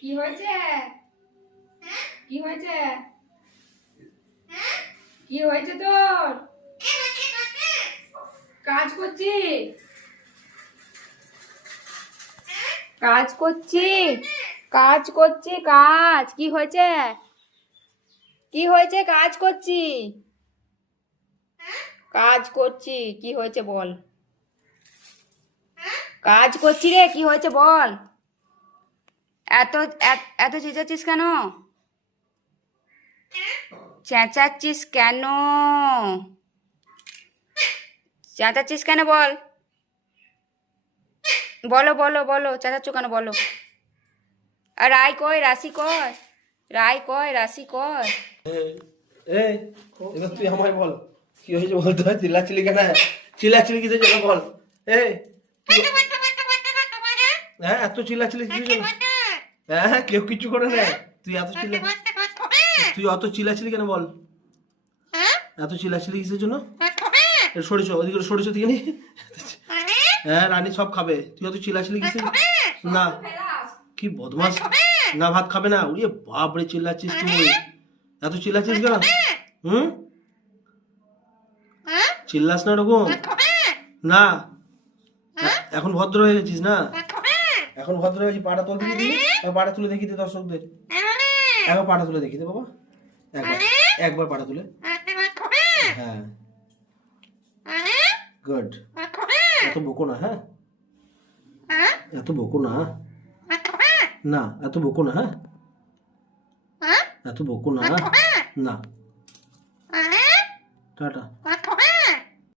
Yêu luôn, yêu? কি হয়েছে তোর? কাজ করছি কাজ করছি। কাজ করছি, কাজ। কি হয়েছে? কি হয়েছে? কাজ করছি। কাজ করছি। কি হয়েছে বল। কাজ করছি রে, কি হয়েছে বল। এত, এত- চেঁচাচ্ছিস কেন? চেঁচাচ্ছিস কেন? চেঁচাচ্ছিস কেন বল? বলো বলো বলো, চেঁচাচ্ছ কেন বলো? আর রায় কয় রাশি কয় রায় কয় রাশি কয় এবার তুই আমায় বল, কি হয়েছে বলতে? হয় চিল্লাচিল্লি কেন? চিল্লাচিল্লি কিসের জন্য বল? এই হ্যাঁ এত চিল্লাচিল্লি কিসের জন্য? হ্যাঁ কেউ কিছু করে না তুই এত চিল্লা তুই অত চিল্লাচিল্লি কেন বল? এত চিল্লাচিল্লি কিসের জন্য? এ সরিস ওদিকে সরিস দিকে নি। হ্যাঁ রানী সব খাবে। তুই অত চিল্লাচিল্লি কিসের না। কি বদমাস? না ভাত খাবে না। উড়িয়ে বাপরে চিল্লাচ্ছিস তুই। এত চিল্লাচ্ছিস কেন? হুম? চিল্লাস না ওরকম? না। এখন ভদ্র হয়ে গেছিস না? এখন ভদ্র হয়ে গেছিস পাটা তুলে দেখি দিবি পাটা তুলে দেখি দে দর্শকদের। একবার পাটা তুলে দেখি দে বাবা। একবার একবার পাটা তুলে। হ্যাঁ। গুড। এত বকো না হ্যাঁ? এত বকো না। না এত বকো না হ্যাঁ? এত বকো না। না। টাটা।